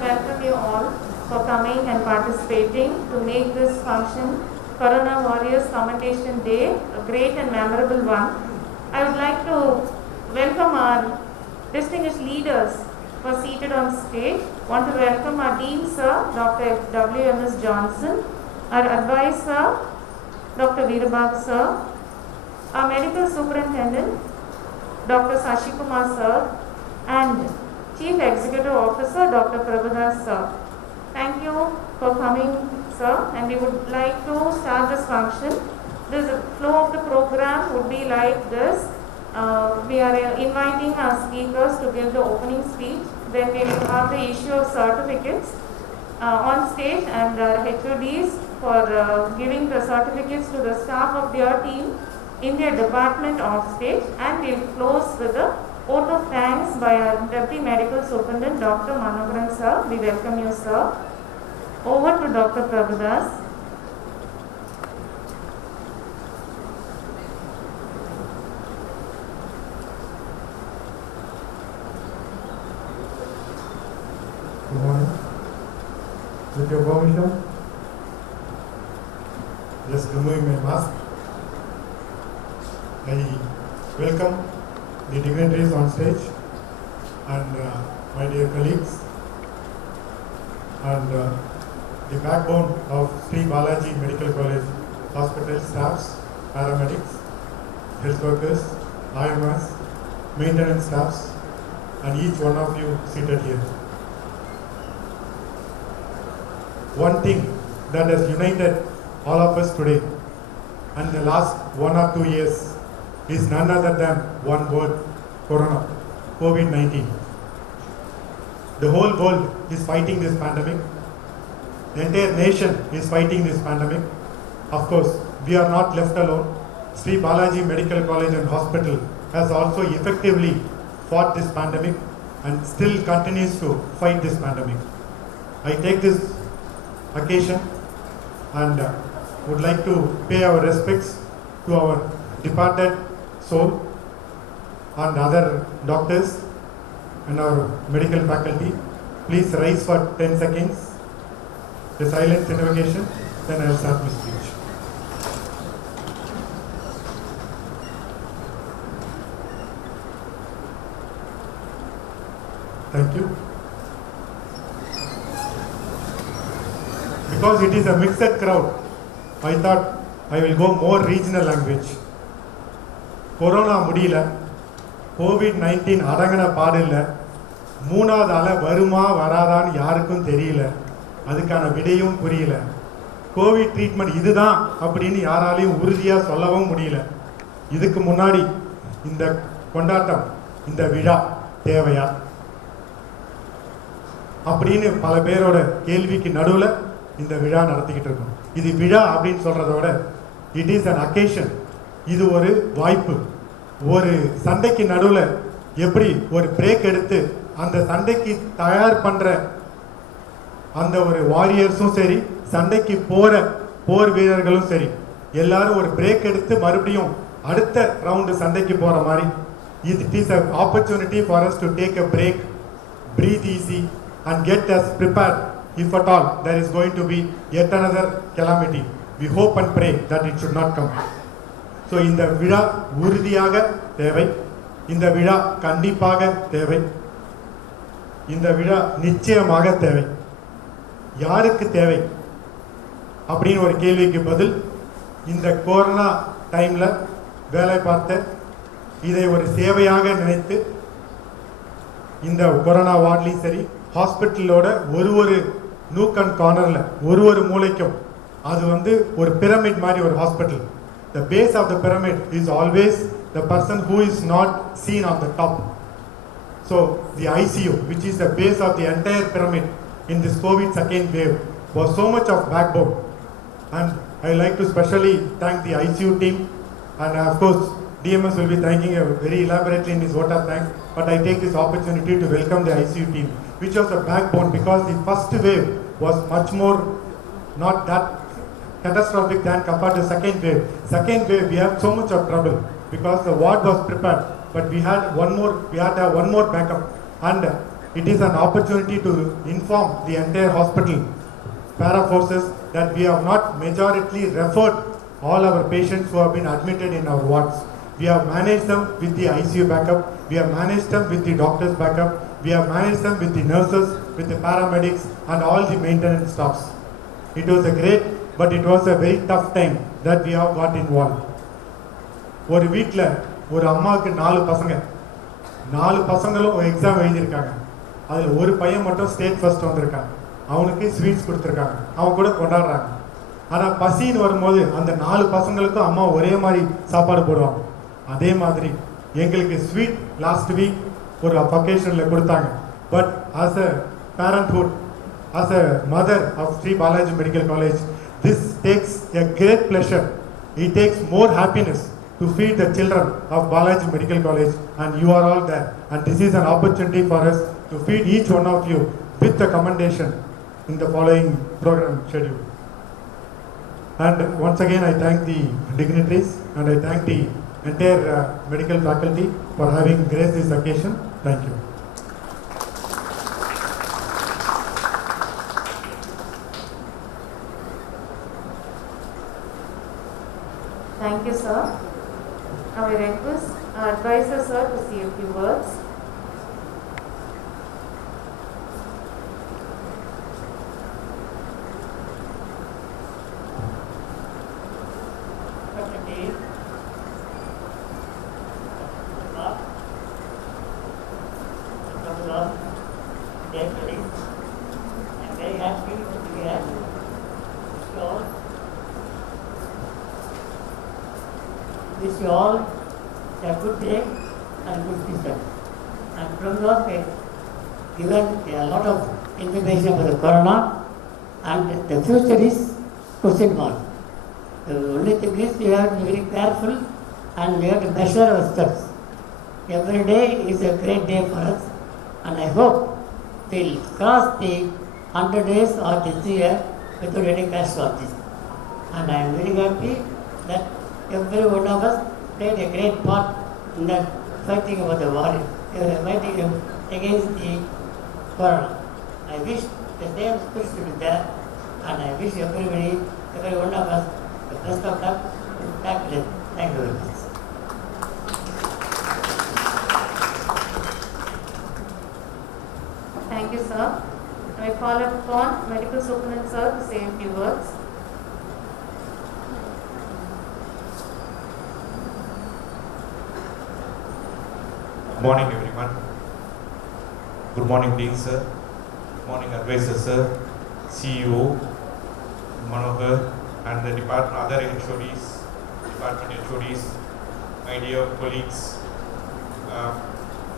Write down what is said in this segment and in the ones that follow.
welcome you all for coming and participating to make this function, Corona Warriors Commendation Day, a great and memorable one. I would like to welcome our distinguished leaders who are seated on stage. Want to welcome our Dean Sir, Dr. W.M.S. Johnson, our Advisor, Dr. Veerabag Sir, our Medical Superintendent, Dr. Sashikumar Sir, and Chief Executive Officer, Dr. Prabhudas Sir. Thank you for coming, sir, and we would like to start this function. The flow of the program would be like this. We are inviting our speakers to give the opening speech. Then we will have the issue of certificates on stage, and HODs for giving the certificates to the staff of their team in their department off stage, and we will close with the vote of thanks by our Deputy Medical Superintendent, Dr. Manoharan Sir. We welcome you, sir. Over to Dr. Prabhudas. Good morning. With your permission, just removing my mask. I welcome the dignitaries on stage and my dear colleagues and the backbone of Sri Balaji Medical College hospital staffs, paramedics, health workers, IMS, maintenance staffs, and each one of you seated here. One thing that has united all of us today and the last 1 or 2 years is none other than one word: Corona, COVID-19. The whole world is fighting this pandemic. The entire nation is fighting this pandemic. Of course, we are not left alone. Sri Balaji Medical College and Hospital has also effectively fought this pandemic and still continues to fight this pandemic. I take this occasion and would like to pay our respects to our departed soul and other doctors and our medical faculty. Please rise for 10 seconds. The silent invocation, then I will start my speech. Thank you. Because it is a mixed crowd, I thought I will go more regional language. Corona முடியல, COVID-19 அடங்கன பாடில்ல, மூணாவது அலை வருமா வராதான்னு யாருக்கும் தெரியல, அதுக்கான விடையும் புரியல. Covid treatment இதுதான் அப்படின்னு யாராலையும் உறுதியாக சொல்லவும் முடியல. இதுக்கு முன்னாடி இந்த கொண்டாட்டம், இந்த விழா தேவையா அப்படின்னு பல பேரோட கேள்விக்கு நடுவில் இந்த விழா நடத்திக்கிட்டு இருக்கோம். இது விழா அப்படின்னு சொல்றத விட இட் இஸ் அன் அக்கேஷன். இது ஒரு வாய்ப்பு. ஒரு சண்டைக்கு நடுவில் எப்படி ஒரு பிரேக் எடுத்து அந்த சண்டைக்கு தயார் பண்ற அந்த ஒரு வாரியர்ஸும் சரி, சண்டைக்கு போற போர் வீரர்களும் சரி, எல்லாரும் ஒரு பிரேக் எடுத்து மறுபடியும் அடுத்த ரவுண்டு சண்டைக்கு போற மாதிரி it is an opportunity for us to take a break, breathe easy and get us prepared if at all there is going to be yet another calamity. We hope and pray that it should not come. So இந்த விழா உறுதியாக தேவை, இந்த விழா கண்டிப்பாக தேவை, இந்த விழா நிச்சயமாக தேவை. யாருக்கு தேவை அப்படின்னு ஒரு கேள்விக்கு பதில், இந்த கொரோனா டைம்ல வேலை பார்த்த, இதை ஒரு சேவையாக நினைத்து இந்த கொரோனா வார்ட்லையும் சரி, ஹாஸ்பிட்டலோட ஒரு நூக் அண்ட் கார்னர்ல ஒரு மூலைக்கும் அது ஒரு பிரமிட் மாதிரி ஒரு hospital. The base of the pyramid is always the person who is not seen on the top. So the ICU, which is the base of the entire pyramid in this COVID second wave, was so much of backbone. And I like to specially thank the ICU team, and of course DMS will be thanking very elaborately in his vote of thanks. But I take this opportunity to welcome the ICU team, which was the backbone, because the first wave was much more not that catastrophic than compared to second wave. Second wave, we had so much of trouble because the ward was prepared, but we had to have one more backup. And it is an opportunity to inform the entire hospital para forces that we have not majority referred all our patients who have been admitted in our wards. We have managed them with the ICU backup, we have managed them with the doctors backup, we have managed them with the nurses, with the paramedics and all the maintenance staffs. It was a great, but it was a very tough time that we have got involved. ஒரு வீட்டில் ஒரு அம்மாவுக்கு 4 பசங்க, 4 பசங்களும் exam எழுதியிருக்காங்க. அதில் ஒரு பையன் மட்டும் ஸ்டேட் ஃபர்ஸ்ட் வந்திருக்காங்க. அவனுக்கு ஸ்வீட்ஸ் கொடுத்துருக்காங்க, அவன் கூட கொண்டாடுறாங்க. ஆனால் பசின்னு வரும்போது அந்த 4 பசங்களுக்கும் அம்மா ஒரே மாதிரி சாப்பாடு போடுவாங்க. அதே மாதிரி எங்களுக்கு ஸ்வீட் லாஸ்ட் வீக் ஒரு அக்கேஷனில் கொடுத்தாங்க. But as a parenthood, as a mother of Sri Balaji medical college, this takes a great pleasure. It takes more happiness to feed the children of Balaji Medical College, and you are all there. And this is an opportunity for us to feed each one of you with the commendation in the following program schedule. And once again, I thank the dignitaries and I thank the entire medical faculty for having graced this occasion. Thank you. Thank you, sir. Now I request our advisor, sir, to say a few words. I'm very happy to be here. So, wish you all a good day and good season. And from those given a lot of information about the corona, and the future is question mark. The only thing is we have to be very careful and we have to measure our steps. Every day is a great day for us, and I hope we'll cross the 100 days of this year without any casualties. And I am very happy that every one of us played a great part in that fighting about the war, fighting against the corona. I wish the same spirit to be there, and I wish everybody, every one of us, the best of luck to tackle it. Thank you very much. Thank you, sir. I call upon Medical Superintendent, sir, to say a few words. Good morning, everyone. Good morning, Dean sir. Good morning, advisor sir, CEO, Manohar, and the department, other HODs, department HODs, my dear colleagues,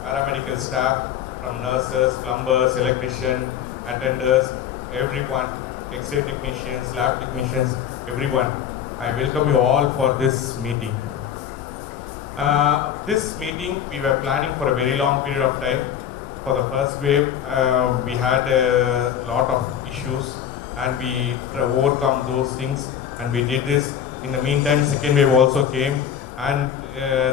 paramedical staff, from nurses, plumbers, electricians, attenders, everyone, X-ray technicians, lab technicians, everyone. I welcome you all for this meeting. This meeting we were planning for a very long period of time. For the first wave, we had a lot of issues and we overcome those things and we did this. In the meantime, second wave also came and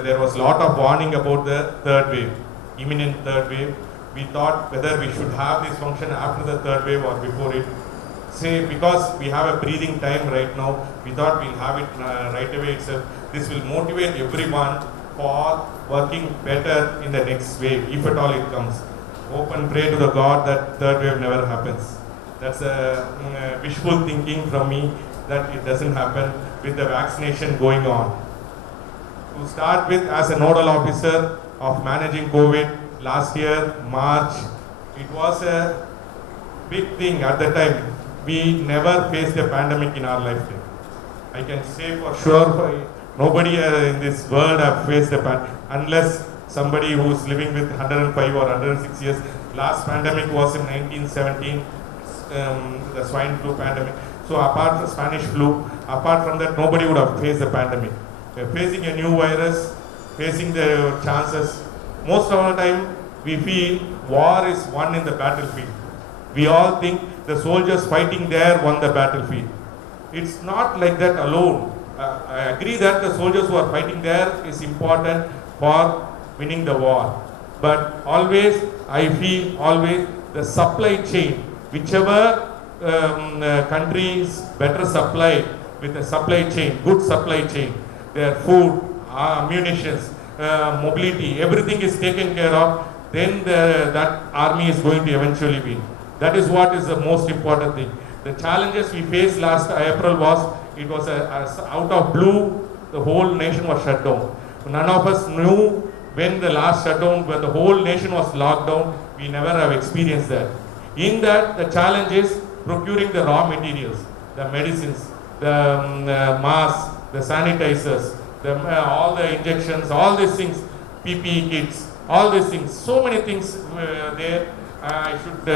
there was a lot of warning about the third wave, imminent third wave. We thought whether we should have this function after the third wave or before it. Say, because we have a breathing time right now, we thought we'll have it right away itself. This will motivate everyone for working better in the next wave, if at all it comes. Hope and pray to the God that third wave never happens. That's a wishful thinking from me that it doesn't happen with the vaccination going on. To start with, as a nodal officer of managing COVID, last year, March, it was a big thing at the time. We never faced a pandemic in our lifetime. I can say for sure, nobody in this world have faced a pandemic, unless somebody who is living with 105 or 106 years. Last pandemic was in 1917, the swine flu pandemic. So apart from Spanish flu, apart from that, nobody would have faced the pandemic. We are facing a new virus, facing the chances. Most of the time, we feel war is won in the battlefield. We all think the soldiers fighting there won the battlefield. It's not like that alone. I agree that the soldiers who are fighting there is important for winning the war. But always I feel always the supply chain, whichever country is better supply with a supply chain, good supply chain, their food, munitions, mobility, everything is taken care of, then that army is going to eventually win. That is what is the most important thing. The challenges we faced last April was, it was out of blue, the whole nation was shut down. None of us knew when the last shutdown, when the whole nation was locked down, we never have experienced that. In that, the challenge is procuring the raw materials, the medicines, the masks, the sanitizers, all the injections, all these things, PPE kits, all these things, so many things there. I should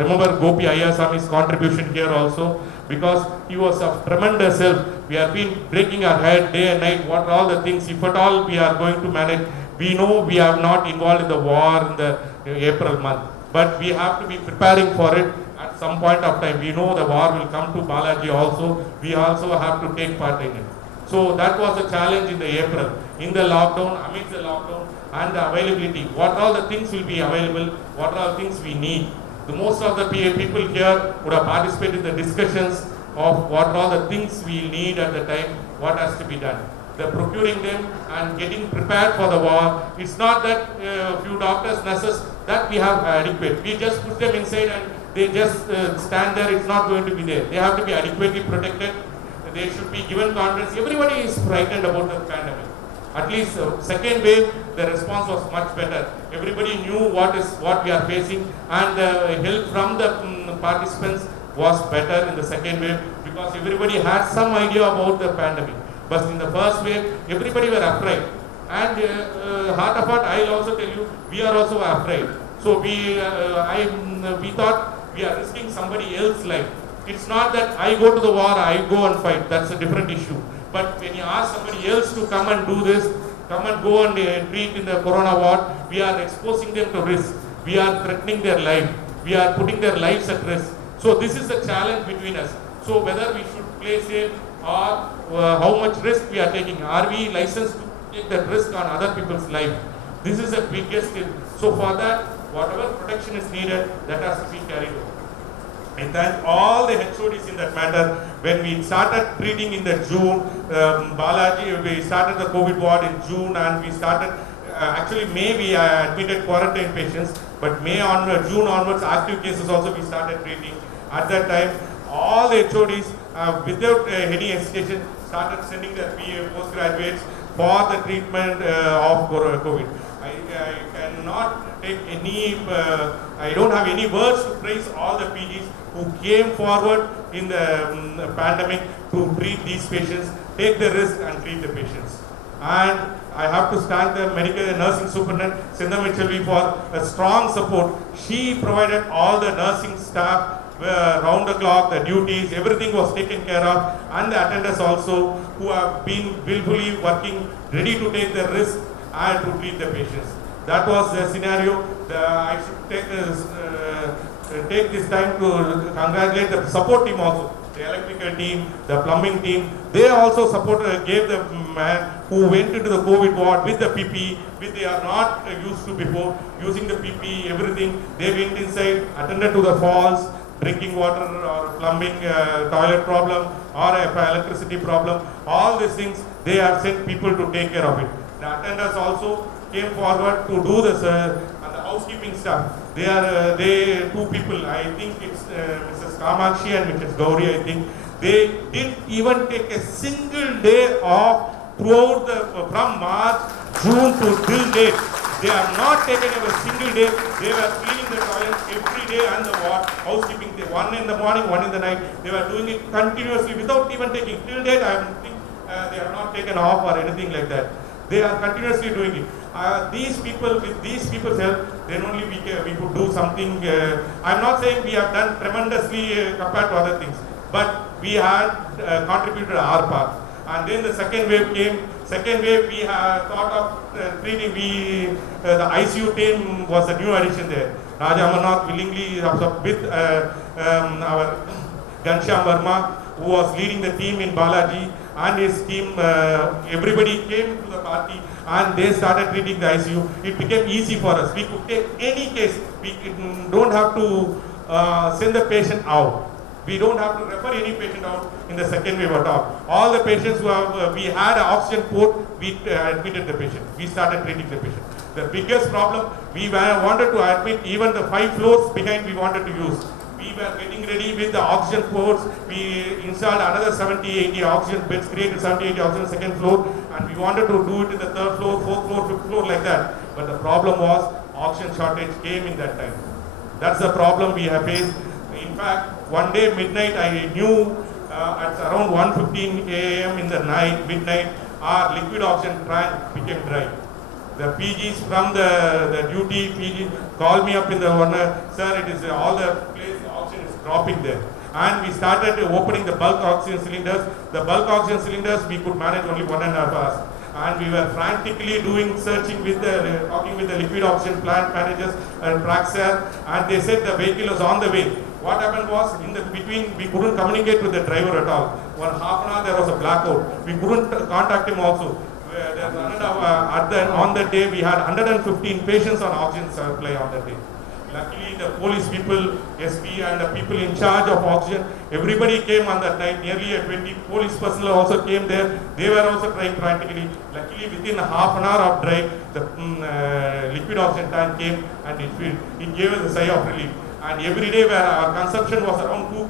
remember Gopi Ayasami's contribution here also, because he was of tremendous help. We have been breaking our head day and night, what are all the things, if at all we are going to manage. We know we are not involved in the war in the April month, but we have to be preparing for it at some point of time. We know the war will come to Balaji also, we also have to take part in it. So that was a challenge in the April, in the lockdown, amidst the lockdown, and the availability. What all the things will be available, what are the things we need. The most of the people here would have participated in the discussions of what all the things we need at the time, what has to be done. The procuring them and getting prepared for the war. It's not that few doctors, nurses, that we have adequate. We just put them inside and they just stand there, it's not going to be there. They have to be adequately protected. They should be given confidence. Everybody is frightened about the pandemic. At least second wave, the response was much better. Everybody knew what we are facing, and the help from the participants was better in the second wave, because everybody had some idea about the pandemic. But in the first wave, everybody were afraid. And heart of heart, I'll also tell you, we are also afraid. So we thought we are risking somebody else's life. It's not that I go to the war, I go and fight. That's a different issue. But when you ask somebody else to come and do this, come and go and treat in the corona ward, we are exposing them to risk. We are threatening their life. We are putting their lives at risk. So this is the challenge between us. So whether we should play safe or how much risk we are taking. Are we licensed to take that risk on other people's life? This is the biggest thing. So for that, whatever protection is needed, that has to be carried over. I thank all the HODs in that matter. When we started treating in the June, Balaji, we started the COVID ward in June, and we started, actually May we admitted quarantine patients, but June onwards, active cases also we started treating. At that time, all the HODs, without any hesitation, started sending their PA postgraduates for the treatment of COVID. I cannot take any, I don't have any words to praise all the PGs who came forward in the pandemic to treat these patients, take the risk and treat the patients. And I have to thank the medical and nursing superintendent, Sindha Mitchelvi, for a strong support. She provided all the nursing staff round the clock, the duties, everything was taken care of, and the attendants also, who have been willfully working, ready to take the risk and to treat the patients. That was the scenario. I should take this time to congratulate the support team also, the electrical team, the plumbing team. They also gave the man who went into the COVID ward with the PPE, which they are not used to before, using the PPE, everything. They went inside, attended to the falls, drinking water or plumbing, toilet problem or electricity problem. All these things, they have sent people to take care of it. The attendants also came forward to do this, and the housekeeping staff. They two people, I think it's Mrs. Kamakshi and Mrs. Gauri, I think. They didn't even take a single day off throughout from March, June to till date. They have not taken a single day. They were cleaning the toilets every day and the ward, housekeeping, one in the morning, one in the night. They were doing it continuously without even taking. Till date, I think they have not taken off or anything like that. They are continuously doing it. These people, with these people's help, then only we could do something. I'm not saying we have done tremendously compared to other things, but we had contributed our part. And then the second wave came. Second wave, we thought of treating. The ICU team was a new addition there. Raja Amarnath willingly, with our Ghanshyam Verma, who was leading the team in Balaji, and his team, everybody came to the party and they started treating the ICU. It became easy for us. We could take any case. We don't have to send the patient out. We don't have to refer any patient out in the second wave at all. All the patients who have, we had an oxygen port, we admitted the patient. We started treating the patient. The biggest problem, we wanted to admit even the 5 floors behind we wanted to use. We were getting ready with the oxygen ports. We installed another 70-80 oxygen beds, created 70-80 oxygen second floor, and we wanted to do it in the 3rd floor, 4th floor, 5th floor like that. But the problem was oxygen shortage came in that time. That's the problem we have faced. In fact, one day midnight, I knew at around 1:15 a.m. in the night, midnight, our liquid oxygen tank became dry. The PGs from the duty PG called me up in the one, sir, it is all the place oxygen is dropping there. And we started opening the bulk oxygen cylinders. The bulk oxygen cylinders we could manage only 1.5 hours. And we were frantically doing searching with talking with the liquid oxygen plant managers and Praxair, and they said the vehicle was on the way. What happened was, in the between, we couldn't communicate with the driver at all. 1 half an hour there was a blackout. We couldn't contact him also. On the day we had 115 patients on oxygen supply on that day. Luckily, the police people, SP and the people in charge of oxygen, everybody came on that night. Nearly 20 police personnel also came there. They were also trying frantically. Luckily, within half an hour of drive, the liquid oxygen tank came and it gave us a sigh of relief. And every day where our consumption was around 2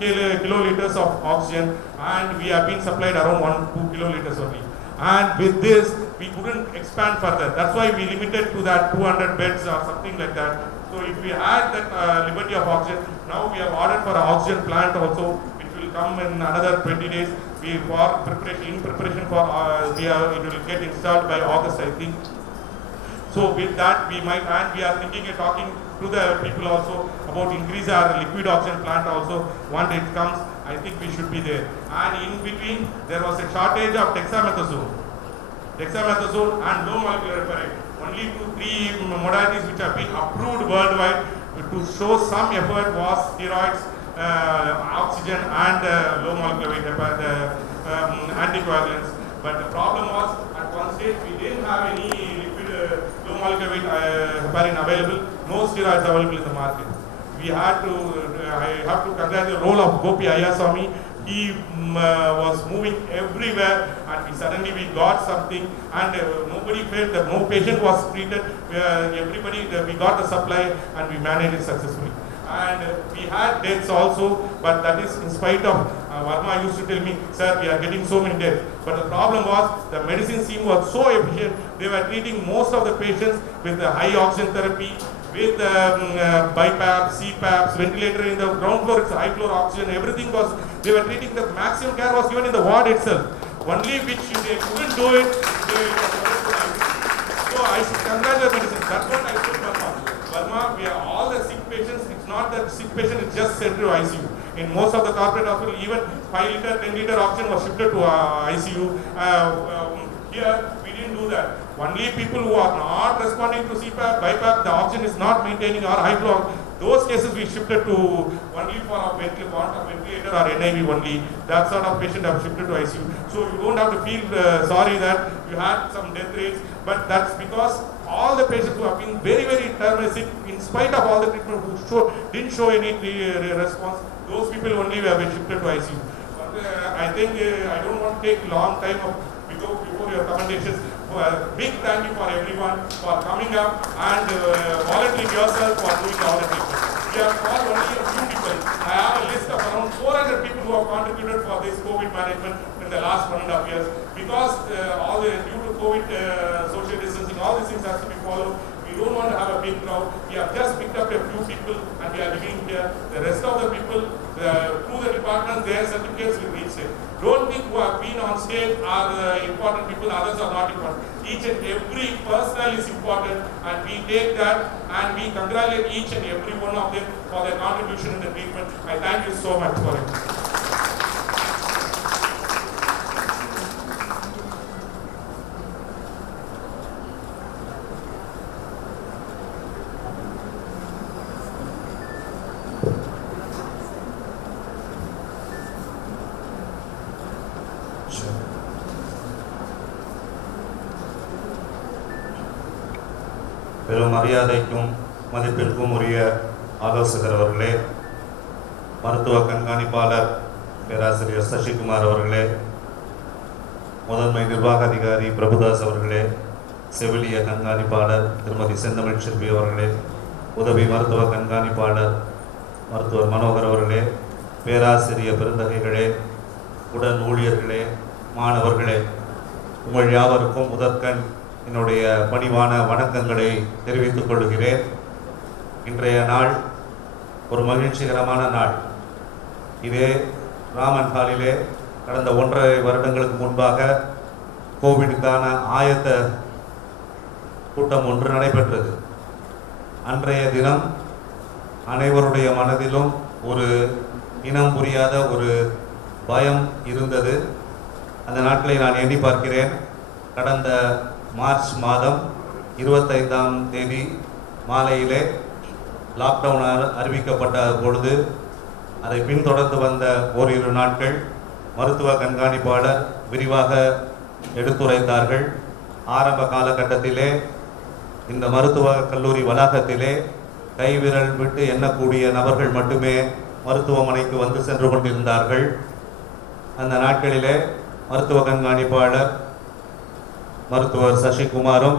kiloliters of oxygen, and we have been supplied around 1-2 kiloliters only. And with this, we couldn't expand further. That's why we limited to that 200 beds or something like that. So if we had that liberty of oxygen, now we have ordered for an oxygen plant also, which will come in another 20 days. We for preparation, it will get installed by August, I think. So with that, we might, and we are thinking and talking to the people also about increase our liquid oxygen plant also. Once it comes, I think we should be there. And in between, there was a shortage of dexamethasone and low molecular ferrite. Only 2-3 modalities which have been approved worldwide to show some effort was steroids, oxygen, and low molecular weight anticoagulants. But the problem was, at one stage we didn't have any liquid low molecular weight heparin available, no steroids available in the market. We had to, I have to congratulate the role of Gopi Ayaswamy. He was moving everywhere, and suddenly we got something, and nobody felt that no patient was treated. We got the supply, and we managed it successfully. And we had deaths also, but that is in spite of Verma used to tell me, sir, we are getting so many deaths. But the problem was the medicine team was so efficient. They were treating most of the patients with high oxygen therapy, with BiPAP, CPAPs, ventilator in the ground floor, it's high floor oxygen, everything was, they were treating, the maximum care was given in the ward itself. Only which they couldn't do it, so I should congratulate medicine. That's what I told Verma, we are all the sick patients, it's not that sick patient is just sent to ICU. In most of the corporate hospitals, even 5 liter, 10 liter oxygen was shifted to ICU. Here, we didn't do that. Only people who are not responding to CPAP, BiPAP, the oxygen is not maintaining our high flow. Those cases we shifted to only for a ventilator or NIV only. That sort of patient have shifted to ICU. So you don't have to feel sorry that you had some death rates, but that's because all the patients who have been very, very terminally sick, in spite of all the treatment, who didn't show any response, those people only have been shifted to ICU. But, I think I don't want to take long time before your recommendations. Big thank you for everyone for coming up and volunteering yourself for doing all the treatment. We have called only a few people. I have a list of around 400 people who have contributed for this COVID management in the last 1.5 years. Because due to COVID social distancing, all these things have to be followed. We don't want to have a big crowd. We have just picked up a few people and we are living here. The rest of the people, through the department, their certificates will reach them. Don't think who have been on stage are important people, others are not important. Each and every personnel is important, and we take that and we congratulate each and every one of them for their contribution in the treatment. I thank you so much for it. பெரும் மரியாதைக்கும் மதிப்பிற்கும் உரிய ஆலோசகர் அவர்களே, மருத்துவ கண்காணிப்பாளர் பேராசிரியர் சசிகுமார் அவர்களே, முதன்மை நிர்வாக அதிகாரி பிரபுதாஸ் அவர்களே, செவிலிய கண்காணிப்பாளர் திருமதி செந்தமிழ் செல்வி அவர்களே, உதவி மருத்துவ கண்காணிப்பாளர் மருத்துவர் மனோகர் அவர்களே, பேராசிரியர் பெருந்தகைகளே, உடன் ஊழியர்களே, மாணவர்களே, உங்கள் யாவருக்கும் முதற்கண் என்னுடைய பணிவான வணக்கங்களை தெரிவித்துக் கொள்கிறேன். இன்றைய நாள் ஒரு மகிழ்ச்சிகரமான நாள். இதே ராமன் ஹாலிலே கடந்த 1.5 வருடங்களுக்கு முன்பாக கோவிடுக்கான ஆயத்த கூட்டம் ஒன்று நடைபெற்றது. அன்றைய தினம் அனைவருடைய மனதிலும் ஒரு இனம் புரியாத ஒரு பயம் இருந்தது. அந்த நாட்களை நான் எண்ணி பார்க்கிறேன். கடந்த மார்ச் மாதம் 25ஆம் தேதி மாலையிலே லாக்டவுன் அறிவிக்கப்பட்ட பொழுது அதை பின்தொடர்ந்து வந்த ஓரிரு நாட்கள் மருத்துவ கண்காணிப்பாளர் விரிவாக எடுத்துரைத்தார்கள். ஆரம்ப காலகட்டத்திலே இந்த மருத்துவ கல்லூரி வளாகத்திலே கைவிரல் விட்டு எண்ணக்கூடிய நபர்கள் மட்டுமே மருத்துவமனைக்கு வந்து சென்று கொண்டிருந்தார்கள். அந்த நாட்களிலே மருத்துவ கண்காணிப்பாளர் மருத்துவர் சசிகுமாரும்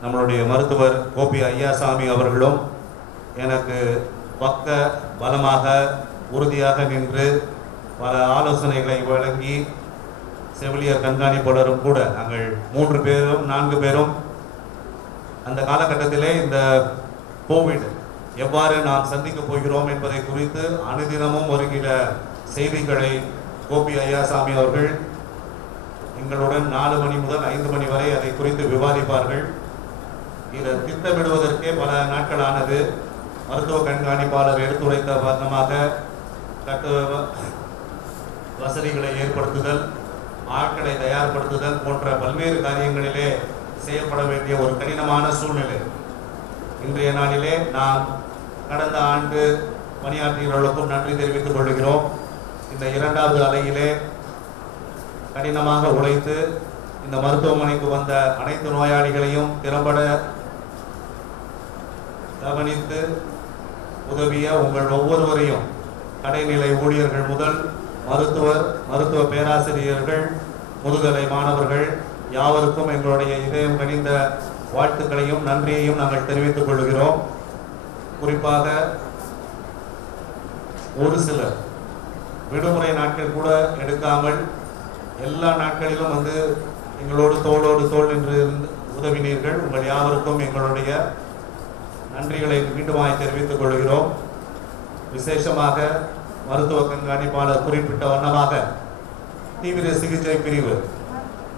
நம்மளுடைய மருத்துவர் கோபி ஐயாசாமி அவர்களும் எனக்கு பக்க பலமாக உறுதியாக நின்று பல ஆலோசனைகளை வழங்கி, செவிலியர் கண்காணிப்பாளரும் கூட நாங்கள் 3 பேரும் 4 பேரும் அந்த காலகட்டத்திலே இந்த கோவிட் எவ்வாறு நாம் சந்திக்கப் போகிறோம் என்பதை குறித்து அனுதினமும் வருகிற செய்திகளை கோபி ஐயாசாமி அவர்கள் எங்களுடன் 4 மணி முதல் 5 மணி வரை அதை குறித்து விவாதிப்பார்கள். இதை திட்டமிடுவதற்கே பல நாட்களானது. மருத்துவ கண்காணிப்பாளர் எடுத்துரைத்த வண்ணமாக வசதிகளை ஏற்படுத்துதல், ஆட்களை தயார்படுத்துதல் போன்ற பல்வேறு காரியங்களிலே செயல்பட வேண்டிய ஒரு கடினமான சூழ்நிலை. இன்றைய நாளிலே நாம் கடந்த ஆண்டு பணியாற்றியவர்களுக்கும் நன்றி தெரிவித்துக் கொள்கிறோம். இந்த 2வது அலையிலே கடினமாக உழைத்து இந்த மருத்துவமனைக்கு வந்த அனைத்து நோயாளிகளையும் திறம்பட கவனித்து உதவிய உங்கள் ஒவ்வொருவரையும், கடைநிலை ஊழியர்கள் முதல் மருத்துவ பேராசிரியர்கள், முதுகலை மாணவர்கள் யாவருக்கும் எங்களுடைய இதயம் கனிந்த வாழ்த்துக்களையும் நன்றியையும் நாங்கள் தெரிவித்துக் கொள்கிறோம். குறிப்பாக ஒரு சிலர் விடுமுறை நாட்கள் கூட எடுக்காமல் எல்லா நாட்களிலும் வந்து எங்களோடு தோளோடு தோள் நின்று உதவினீர்கள். உங்கள் யாவருக்கும் எங்களுடைய நன்றிகளை மீண்டுமாய் தெரிவித்துக் கொள்கிறோம். விசேஷமாக மருத்துவ கண்காணிப்பாளர் குறிப்பிட்ட வண்ணமாக தீவிர சிகிச்சை பிரிவு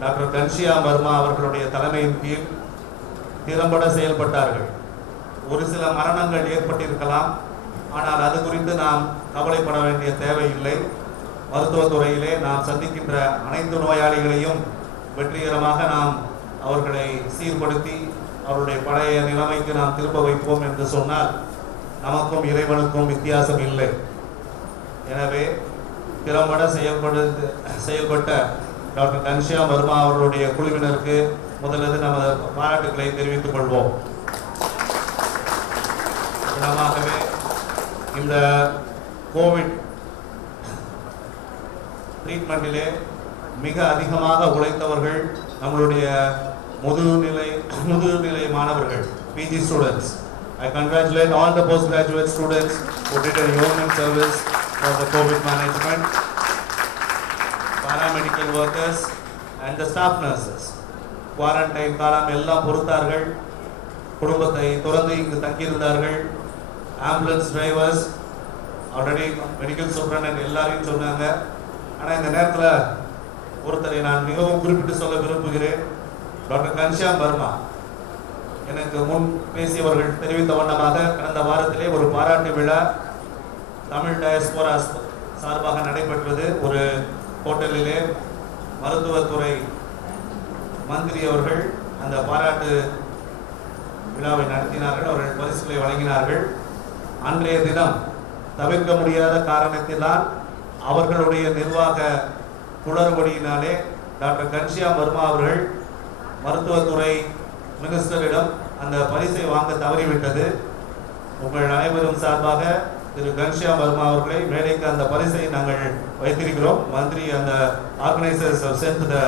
டாக்டர் கன்ஷியாம் வர்மா அவர்களுடைய தலைமையின் கீழ் திறம்பட செயல்பட்டார்கள். ஒரு சில மரணங்கள் ஏற்பட்டிருக்கலாம், ஆனால் அது குறித்து நாம் கவலைப்பட வேண்டிய தேவையில்லை. மருத்துவத்துறையிலே நாம் சந்திக்கின்ற அனைத்து நோயாளிகளையும் வெற்றிகரமாக நாம் அவர்களை சீர்படுத்தி அவருடைய பழைய நிலைமைக்கு நாம் திரும்ப வைப்போம் என்று சொன்னால் நமக்கும் இறைவனுக்கும் வித்தியாசம் இல்லை. எனவே திறம்பட செயல்பட்ட டாக்டர் கன்ஷியாம் வர்மா அவர்களுடைய குழுவினருக்கு முதலில் நமது பாராட்டுக்களை தெரிவித்துக் கொள்வோம். தினமாகவே இந்த கோவிட் ட்ரீட்மெண்டிலே மிக அதிகமாக உழைத்தவர்கள் நம்மளுடைய முதுநிலை மாணவர்கள், PG students. I congratulate all the postgraduate students who did a yeoman service for the COVID management, paramedical workers and the staff nurses. Quarantine காலம் எல்லாம் பொறுத்தார்கள், குடும்பத்தை துறந்து இங்கு தங்கியிருந்தார்கள். Ambulance drivers, already medical superintendent எல்லாரையும் சொன்னாங்க. ஆனால் இந்த நேரத்தில் ஒருத்தரை நான் மிகவும் குறிப்பிட்டு சொல்ல விரும்புகிறேன். டாக்டர் கன்ஷியாம் வர்மா எனக்கு முன் பேசியவர்கள் தெரிவித்த வண்ணமாக கடந்த வாரத்திலே ஒரு பாராட்டு விழா தமிழ் டயஸ்போரா சார்பாக நடைபெற்றது. ஒரு ஹோட்டலிலே மருத்துவத்துறை மந்திரி அவர்கள் அந்த பாராட்டு விழாவை நடத்தினார்கள். அவர்கள் பரிசுகளை வழங்கினார்கள். அன்றைய தினம் தவிர்க்க முடியாத காரணத்தினால் அவர்களுடைய நிர்வாக குளறுபடியினாலே டாக்டர் கன்ஷியாம் வர்மா அவர்கள் மருத்துவத்துறை மினிஸ்டரிடம் அந்த பரிசை வாங்க தவறிவிட்டது. உங்கள் அனைவரும் சார்பாக திரு கன்ஷியாம் வர்மா அவர்களை மேடைக்கு அந்த பரிசை நாங்கள் வைத்திருக்கிறோம். மந்திரி அந்த organisers have sent the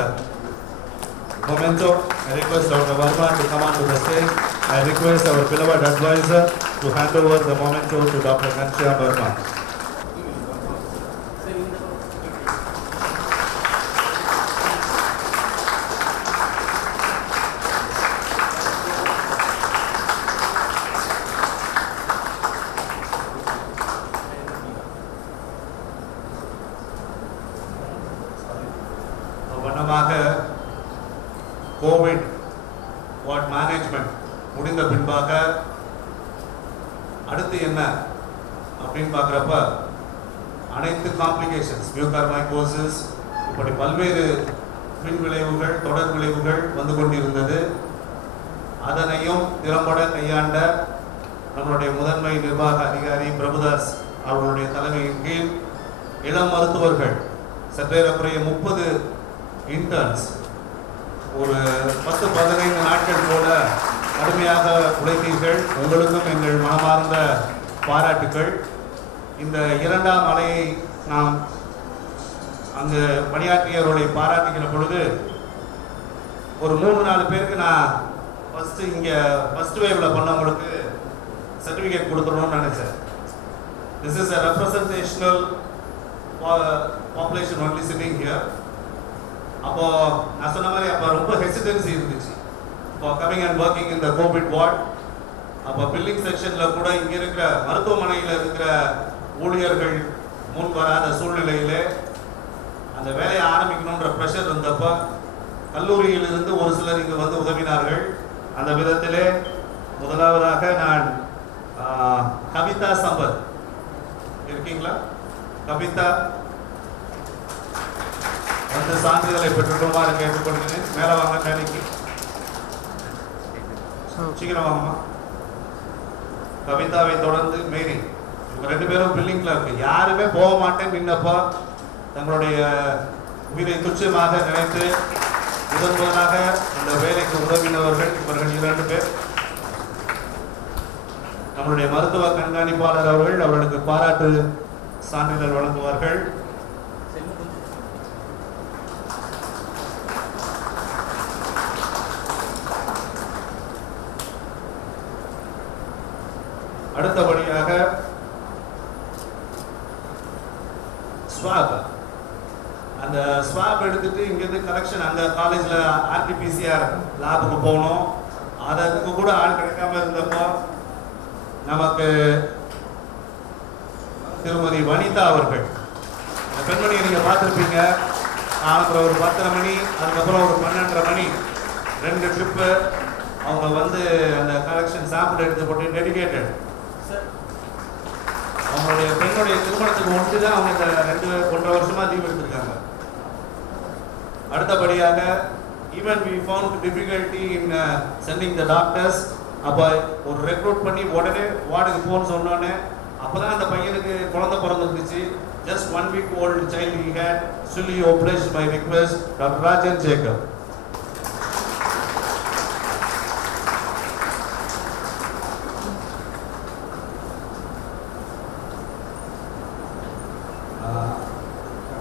memento. I request Dr. Verma to come on to the stage. I request our beloved advisor to hand over the memento to Dr. Ghanshyam Verma. வண்ணமாக கோவிட் வார்ட் மேனேஜ்மெண்ட் முடிந்த பின்பாக அடுத்து என்ன அப்படின்னு பார்க்குறப்ப அனைத்து complications மியூகார்மைகோசிஸ் இப்படி பல்வேறு பின் விளைவுகள் தொடர் விளைவுகள் வந்து கொண்டிருந்தது. அதனையும் திறம்பட கையாண்ட நம்மளுடைய முதன்மை நிர்வாக அதிகாரி பிரபுதாஸ் அவர்களுடைய தலைமையின் கீழ் இளம் மருத்துவர்கள் சற்றேறக்குறைய 30 இன்டர்ன்ஸ் ஒரு 10-15 நாட்கள் போல கடுமையாக உழைத்தீர்கள். உங்களுக்கும் எங்கள் மனமார்ந்த பாராட்டுக்கள். இந்த 2ஆம் அலையை நாம் அங்கு பணியாற்றியவர்களை பாராட்டுகிற பொழுது ஒரு 3-4 பேருக்கு நான் ஃபர்ஸ்ட் வேவ்ல பண்ணவங்களுக்கு சர்டிஃபிகேட் கொடுத்துடணும்னு நினைச்சேன். This is a representational population only sitting here. அப்போ நான் சொன்ன மாதிரி அப்போ ரொம்ப ஹெசிடன்சி இருந்துச்சு. இப்போ coming and working in the Covid ward, அப்போ பில்லிங் செக்ஷனில் கூட இங்கே இருக்கிற மருத்துவமனையில் இருக்கிற ஊழியர்கள் முன் வராத சூழ்நிலையிலே அந்த வேலையை ஆரம்பிக்கணுன்ற ப்ரெஷர் இருந்தப்போ கல்லூரியிலிருந்து ஒரு சிலர் இங்கு வந்து உதவினார்கள். அந்த விதத்திலே முதலாவதாக நான் கவிதா சம்பத் இருக்கீங்களா? கவிதா வந்து சான்றிதழை பெற்றுக்கொள்ளுமாறு கேட்டுக்கொள்கிறேன். மேலே வாங்க, மேலைக்கு சீக்கிரம் வாங்கம்மா. கவிதாவை தொடர்ந்து மேரி, இவங்க 2 பேரும் பில்லிங்ல இருக்கு. யாருமே போக மாட்டேன் நின்னப்போ தங்களுடைய உயிரை துச்சமாக நினைத்து முதன்முதலாக அந்த வேலைக்கு உதவினவர்கள் இவர்கள் 2 பேர். நம்மளுடைய மருத்துவ கண்காணிப்பாளர் அவர்களுக்கு பாராட்டு சான்றிதழ் வழங்குவார்கள். அடுத்தபடியாக ஸ்வாப், அந்த ஸ்வாப் எடுத்துட்டு இங்கிருந்து கலெக்ஷன் அந்த காலேஜ்ல RT-PCR லேபுக்கு போகணும். அதுக்கு கூட ஆள் கிடைக்காம இருந்தப்போ நமக்கு திருமதி வனிதா அவர்கள், அந்த பெண்மணியை நீங்க பார்த்துருப்பீங்க. அப்புறம் ஒரு 10:30 மணி, அதுக்கப்புறம் ஒரு 12:30 மணி 2 ட்ரிப்பு அவங்க வந்து அந்த கலெக்ஷன் சாம்பிள் எடுத்து போட்டு டெடிகேட்டட். அவங்களுடைய பெண்ணுடைய திருமணத்துக்கு ஒன்று தான் அவங்க இந்த 1.5 வருஷமா லீவ் எடுத்திருக்காங்க. அடுத்தபடியாக even we found difficulty in sending the doctors. அப்போ ஒரு ரெக்ரூட் பண்ணி உடனே வார்டுக்கு போன்னு சொன்னோன்னே அப்போதான் அந்த பையனுக்கு குழந்தை பிறந்துருந்துச்சு. Just 1 week old child he had. Still he obliged my request. Dr. Rajan Jacob.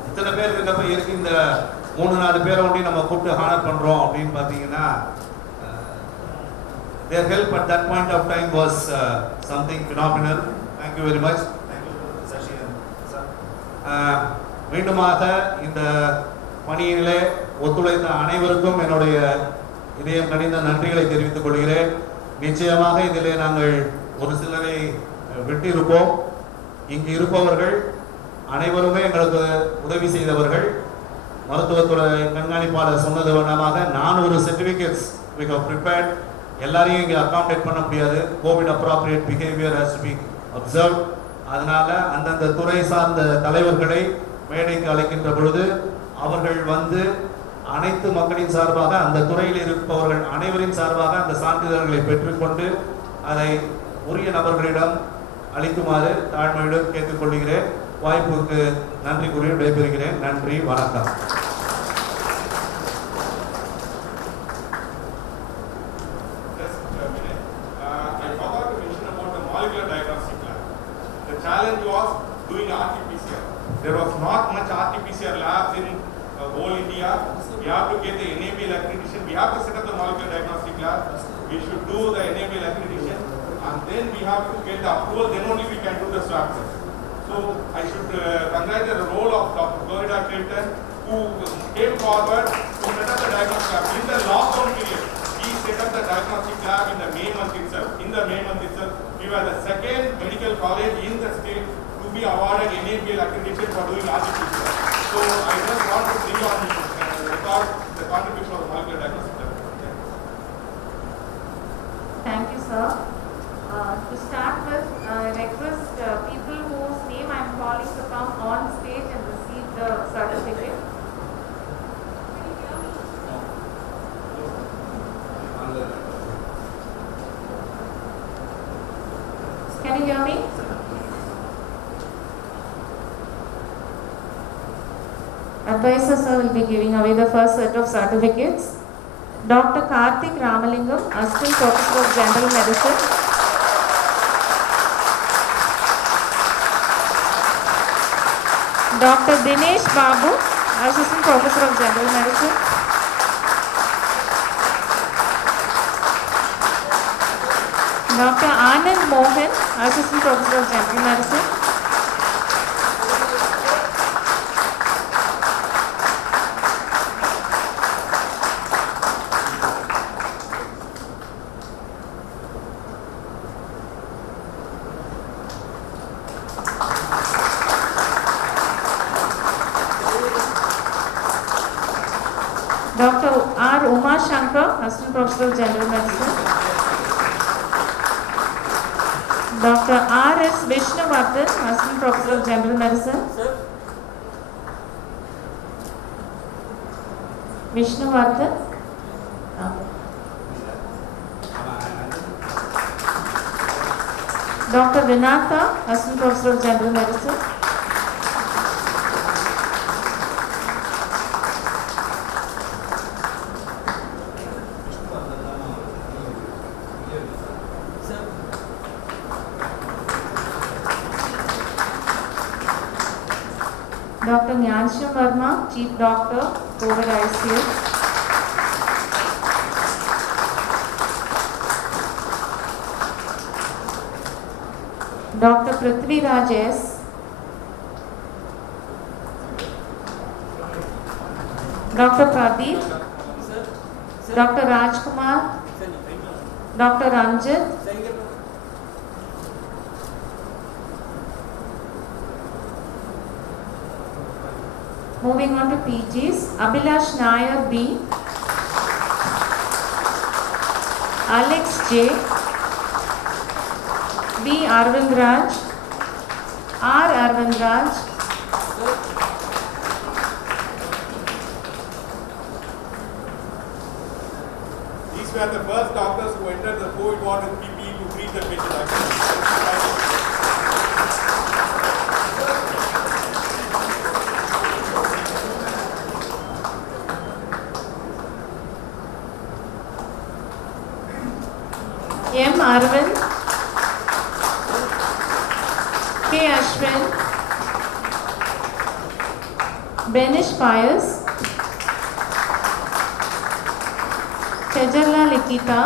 இத்தனை பேர் இருக்கப்ப இருக்கு இந்த 3-4 பேரை ஒண்டி நம்ம கூப்பிட்டு ஹானர் பண்றோம் அப்படின்னு பாத்தீங்கன்னா their help at that point of time was something phenomenal. Thank you very much. Thank you Sashian sir. மீண்டுமாக இந்த பணியிலே ஒத்துழைத்த அனைவருக்கும் என்னுடைய இதயம் கனிந்த நன்றிகளை தெரிவித்துக் கொள்கிறேன். நிச்சயமாக இதிலே நாங்கள் ஒரு சிலரை விட்டிருப்போம். இங்கு இருப்பவர்கள் அனைவருமே எங்களுக்கு உதவி செய்தவர்கள். மருத்துவத்துறை கண்காணிப்பாளர் சொன்னது வண்ணமாக 400 certificates we have prepared. எல்லாரையும் இங்கே அகாமடேட் பண்ண முடியாது. COVID appropriate behaviour has to be observe. அதனால அந்தந்த துறை சார்ந்த தலைவர்களை மேடைக்கு அழைக்கின்ற பொழுது அவர்கள் வந்து அனைத்து மக்களின் சார்பாக அந்த துறையில் இருப்பவர்கள் அனைவரின் சார்பாக அந்த சான்றிதழ்களை பெற்றுக்கொண்டு அதை உரிய நபர்களிடம் அளிக்குமாறு தாழ்மையுடன் கேட்டுக்கொள்கிறேன். வாய்ப்புக்கு நன்றி கூறி விடைபெறுகிறேன். நன்றி, வணக்கம். challenge was doing RT-PCR. There was not much RT-PCR labs in whole India. We have to get the NABL accreditation. We have to set up the molecular diagnostic lab. We should do the NABL accreditation, and then we have to get the approval. Then only we can do the swab test. So I should congratulate the role of Dr. Florida Clinton, who came forward to set up the diagnostic lab in the lockdown period. He set up the diagnostic lab in the May month itself. We were the second medical college in the state to be awarded NABL accreditation for doing RT-PCR. So I just want to bring on record the contribution of the molecular diagnostic lab. Thank you, sir. To start with, I request people whose name I am calling to come on stage and receive the certificate. Can you hear me? Advisor sir will be giving away the first set of certificates. Dr. Karthik Ramalingam, Assistant Professor of General Medicine. Dr. Dinesh Babu, Assistant Professor of General Medicine. Dr. Anand Mohan, Assistant Professor of General Medicine. Dr. R. Uma Shankar, Assistant Professor of General Medicine. Dr. R. S. Vishnuvardhan, Assistant Professor of General Medicine. Vishnuvardhan. Dr. Vinatha, Assistant Professor of General Medicine. Dr. Nyansham Verma, Chief Doctor, COVID ICU. Dr. Prithvi Raj S. Dr. Pradeep. Dr. Rajkumar. Dr. Ranjit. Moving on to PGs, Abhilash Nair B, Alex J, B. Arvind Raj, R. Arvind Raj, These were the first doctors who entered the COVID ward with PPE to treat the patient. M. Arvind, K. Ashwin, Benish Pius, Tejarla Likita,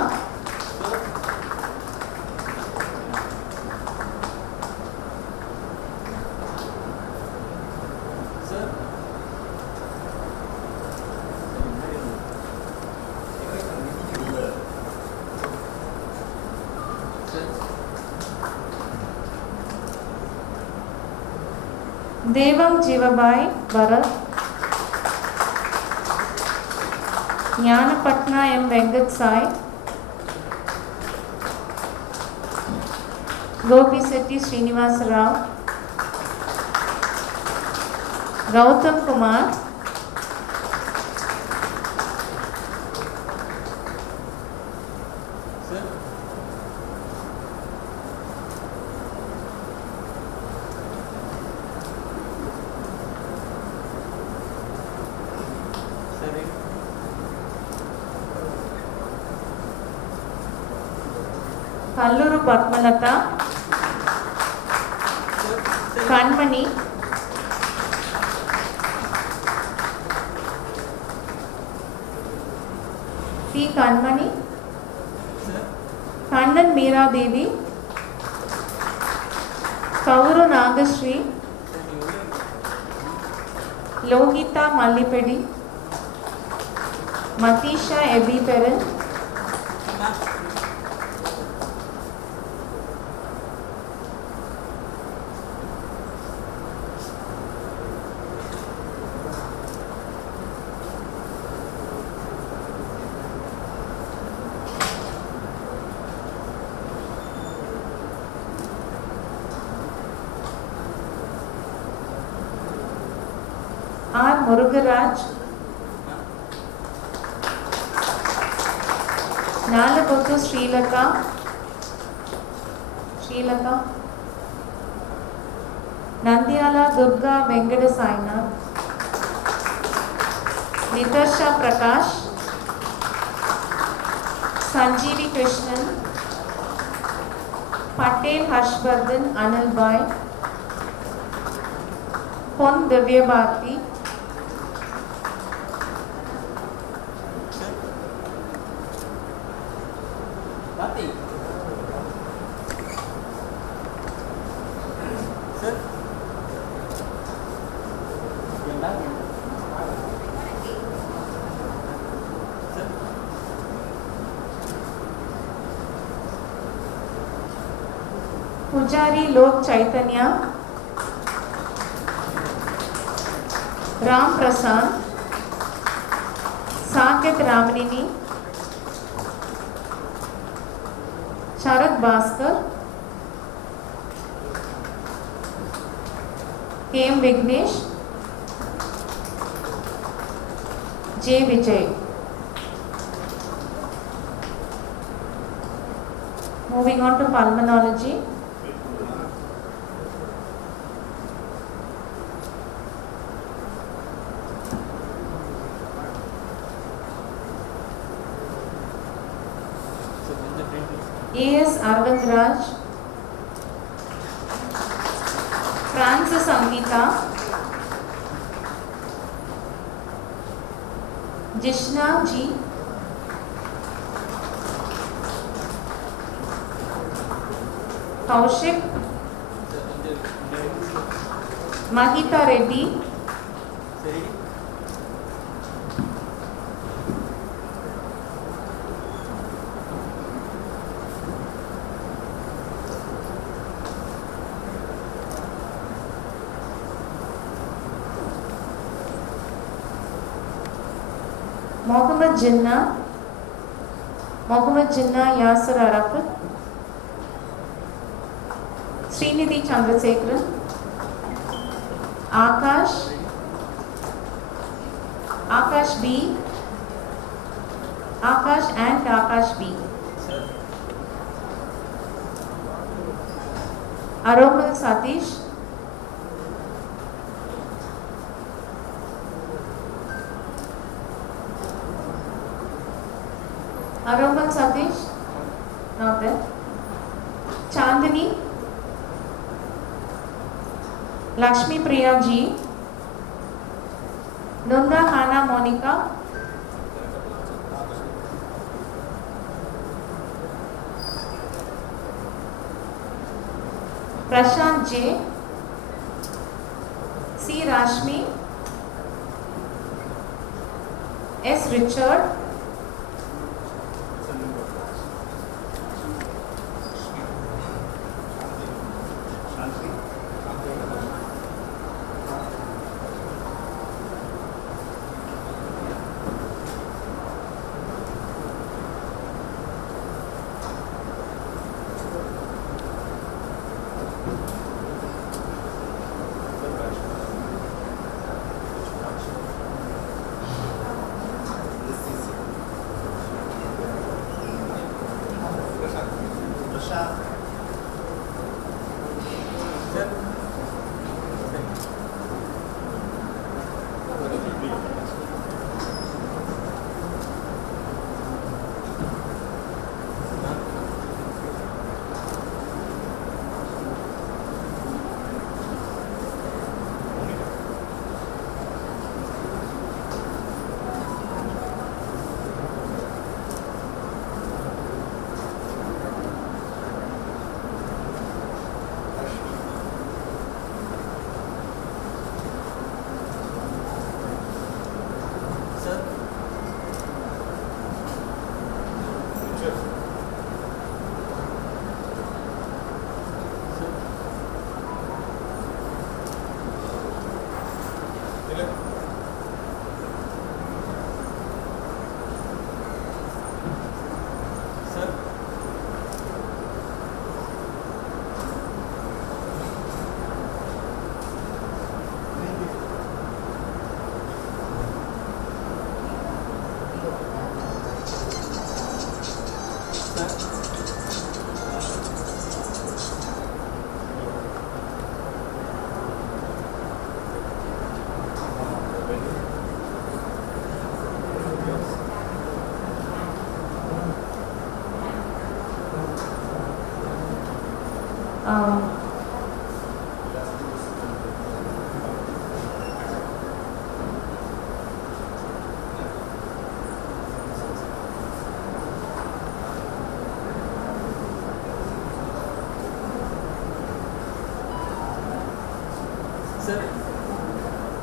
Devam Jivabai Bharat, Jnanapatna M. Venkat Sai, Gopisetti Srinivasa Rao, Gautam Kumar, Kalluru Padmalata, Kanmani, P. Kanmani, Kannan Meera Devi, Kauru Nagashri, Lohita Mallipedi, Matisha Ebiperan, R. Murugaraj, Nalapottu Srilaka, Nandyala Durga Venkata Sainath, Nitarsha Prakash, Sanjeevi Krishnan, Patel Harshvardhan Anilbai, Pon Divya Bharati, Pujari Lok Chaitanya, Ram Prasad, Saket Ramanini, Sharat Bhaskar, K.M. Vignesh, J. Vijay. Moving on to pulmonology. A.S. Arvind Raj, Francis Angita, Jishna G, Kaushik, Mahita Reddy, Mohammed Jinnah Yasser Arafat, Srinidhi Chandrasekharan, Akash B, Akash and Akash B, Aromal Satish, Aromal Satish, not there. Chandani, Lakshmi Priya G, Nunda Hana Monica, Prashant J, C. Rashmi, S. Richard,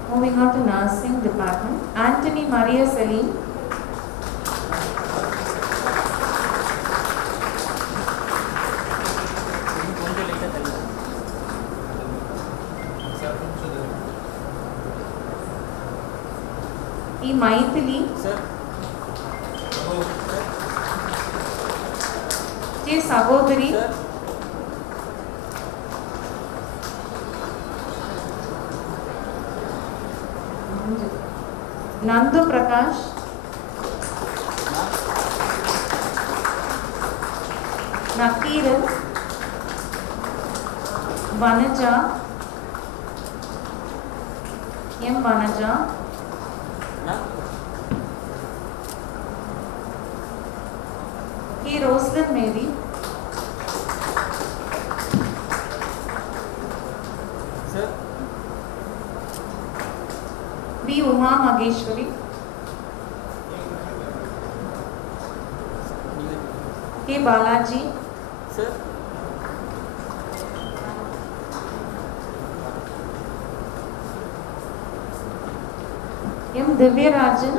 Moving on to nursing department, Anthony Maria Celine. E. Maithili. J. Sagodari. Nandu Prakash. Nakiran. Vanaja. M. Vanaja. K. Roslyn Mary. B. Uma Mageshwari. K. Balaji. M. Divya Rajan.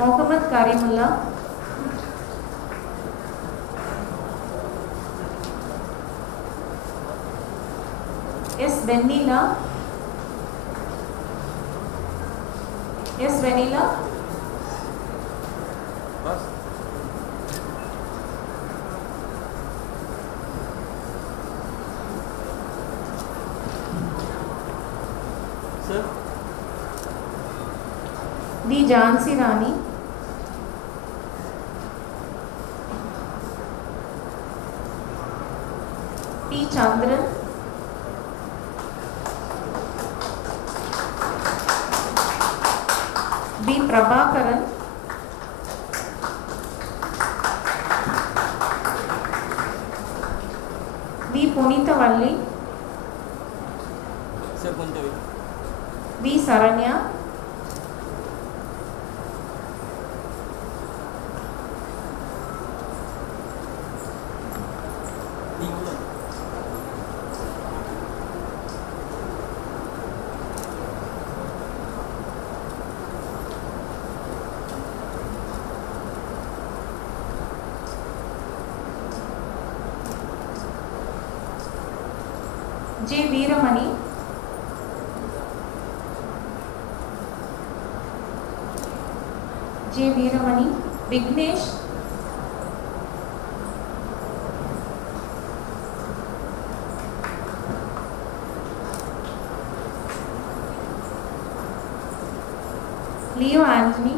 Mohammad Karimullah. S. Vanilla. S. Vanilla. D. Jhansi Rani. P. Chandran. B. Prabhakaran. B. Punitavalli. B. Saranya. J. Veeramani. J. Veeramani. Vignesh. Leo Anthony.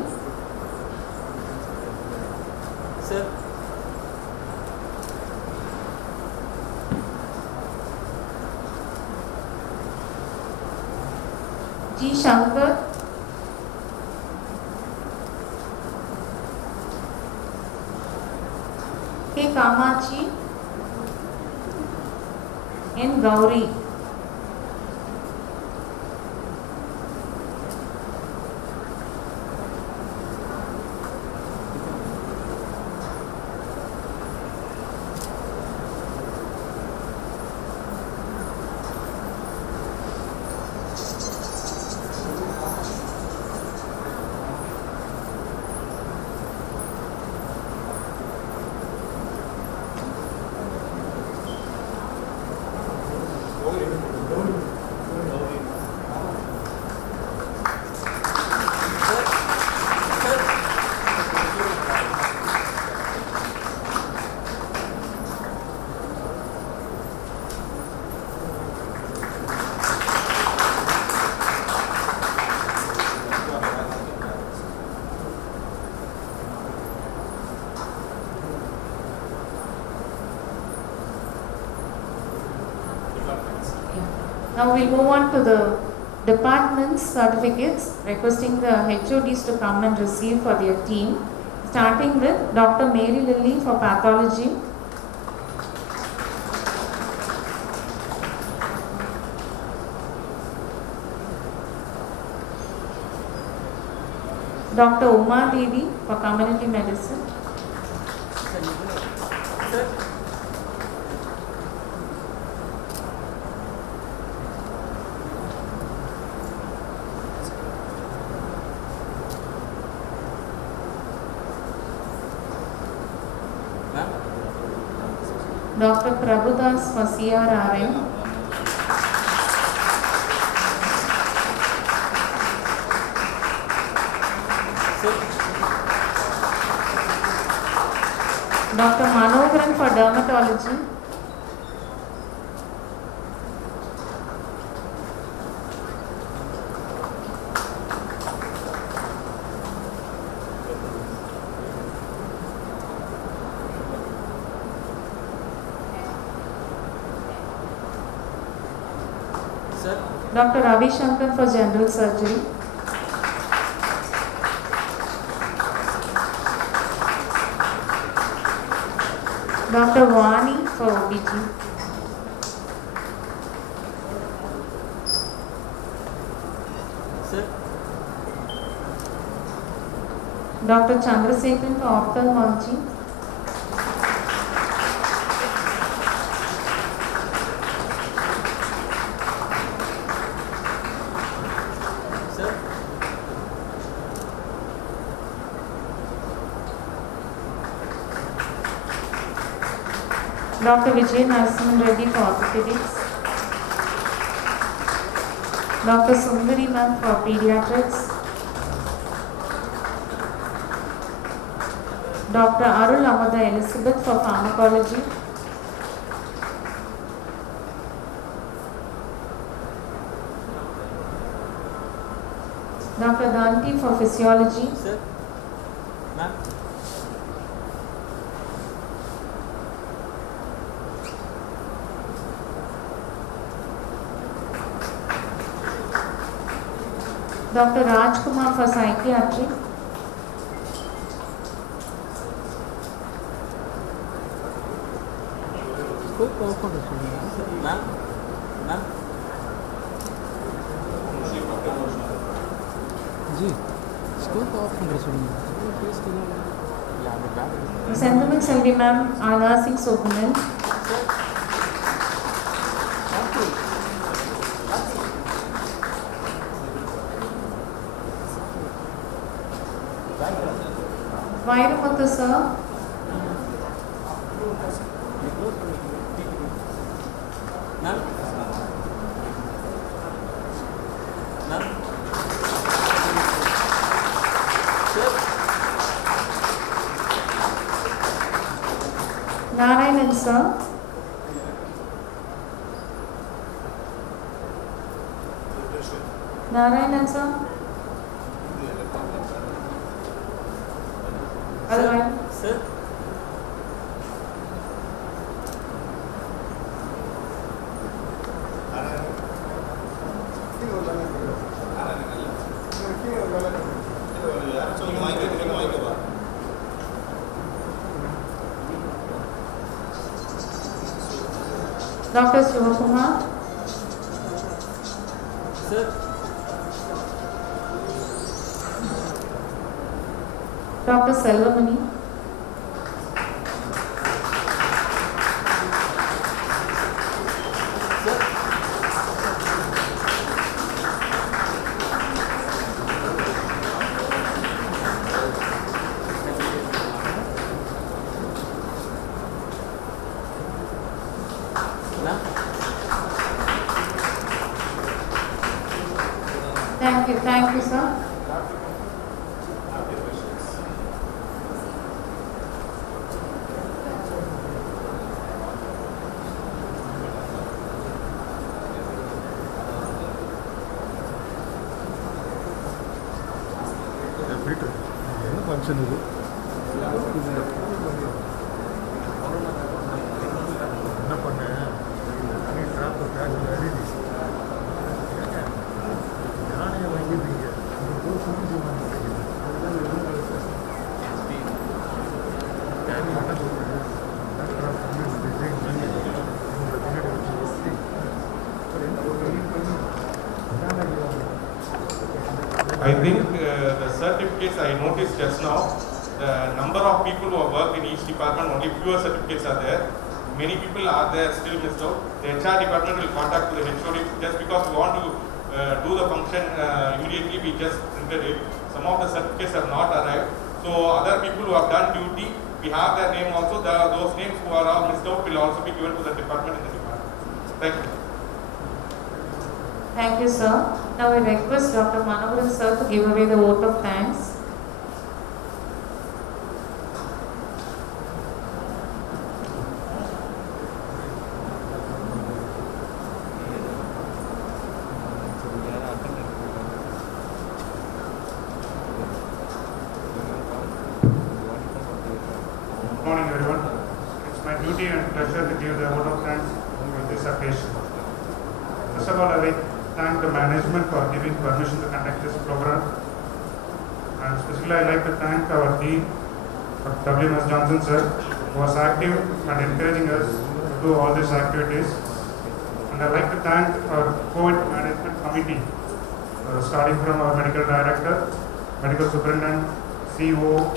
G. Shankar. K. Kamachi. N. Gauri. Now we move on to the department's certificates, requesting the HODs to come and receive for their team, starting with Dr. Mary Lilly for pathology, Dr. Uma Devi for community medicine. Dr. Prabhudas for CRRM. Dr. Manogaran for dermatology. Dr. Ravi Shankar for general surgery. Dr. Vani for OBG. Dr. Chandrasekhan for ophthalmology. Dr. Vijay Narasimhan Reddy for orthopedics. Dr. Sundari ma'am for pediatrics. Dr. Arul Amada Elizabeth for pharmacology. Dr. Danti for physiology. Sir, ma'am. Dr. Rajkumar for psychiatry. Ma'am, ma'am. जी scope of कर सुनिए Sentiments shall be ma'am, our nursing superintendent. Vairamuthu sir. Ma'am. Ma'am. Sir. Narayanan sir. Narayanan sir. Otherwise, Sir. Dr. Shivakumar. Sir. Dr. Selvamani. Ma'am. Thank you, sir. என்ன function இது என்ன பண்ணேன் நீ drop பேக்கில் எழுதி யானையை வாங்கிடுறீங்க புரிஞ்சு வாங்கிக்கிறீங்க என்ன சொல்கிறேன் டிசைன் பண்ணி உங்களை பின்னாடி வச்சு ஒட்டி I think the certificate certificates I noticed just now, the number of people who have worked in each department, only fewer certificates are there. Many people are there still missed out. The HR department will contact the HOD just because we want to do the function immediately. We just printed it. Some of the certificates have not arrived. So other people who have done duty, we have their name also. Those names who are all missed out will also be given to the department in the department. Thank you. Thank you, sir. Now I request Dr. Manoharan sir to give away the vote of thanks. Good morning, everyone. It's my duty and pleasure to give the vote of thanks on this occasion. First of all, I like to thank the management for giving permission to conduct this program. And especially, I like to thank our dean, Dr. W.M.S. Johnson, sir, who was active and encouraging us to do all these activities. And I like to thank our COVID management committee, starting from our medical director, medical superintendent, CEO,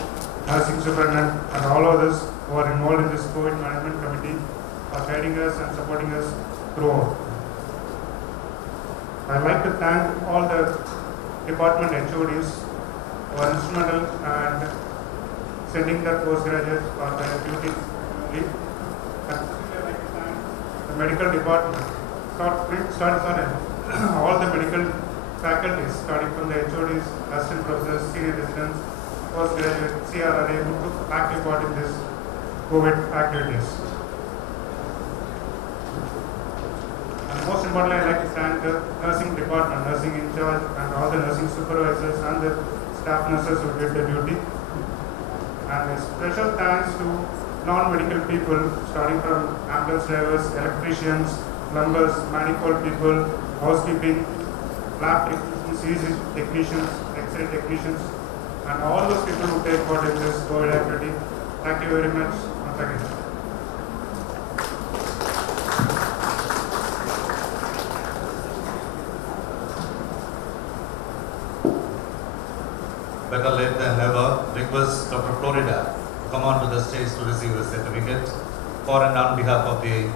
nursing superintendent, and all others who are involved in this COVID management committee are guiding us and supporting us throughout. I'd like to thank all the department HODs who are instrumental and sending their postgraduates for their duty leave. And I'd like to thank the medical department, all the medical faculties, starting from the HODs, assistant professors, senior residents, postgraduate, CRRA, who took active part in this COVID activities. And most importantly, I'd like to thank the nursing department, nursing in charge, and all the nursing supervisors and the staff nurses who did the duty. And a special thanks to non-medical people, starting from ambulance drivers, electricians, plumbers, manifold people, housekeeping, lab technicians, CEC technicians, X-ray technicians, and all those people who take part in this COVID activity. Thank you very much once again. Better late than never. Request Dr. Florida to come on to the stage to receive the certificate for and on behalf of the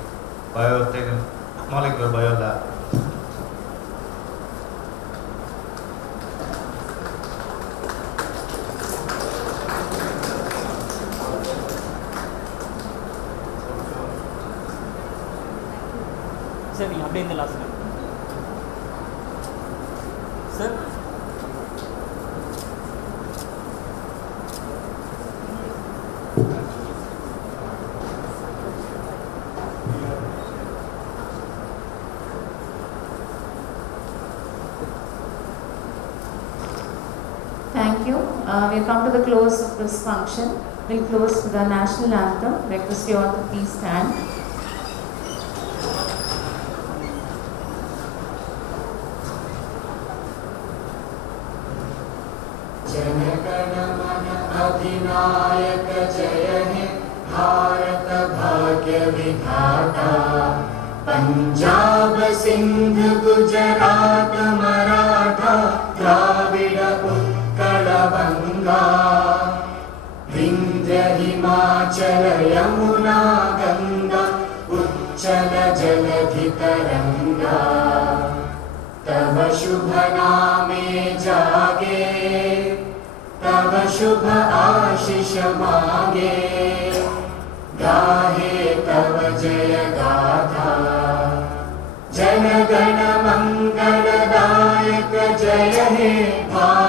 Molecular Bio Lab. Sir, we have been in the last one. Sir? Thank you. We come to the close of this function. We'll close with the national anthem. Request you all to please stand. अधिनायक जय हे भारत भाग्य विधाता पंजाब सिंध गुजरात मराठा द्राविड उत्कल बंगा विंध्य हिमाचल यमुना गंगा उच्चल जलधि तरंगा तव शुभ नामे जागे तव शुभ आशीष मांगे गाहे तव जय गाथा जन गण मंगलदायक जय हे भारत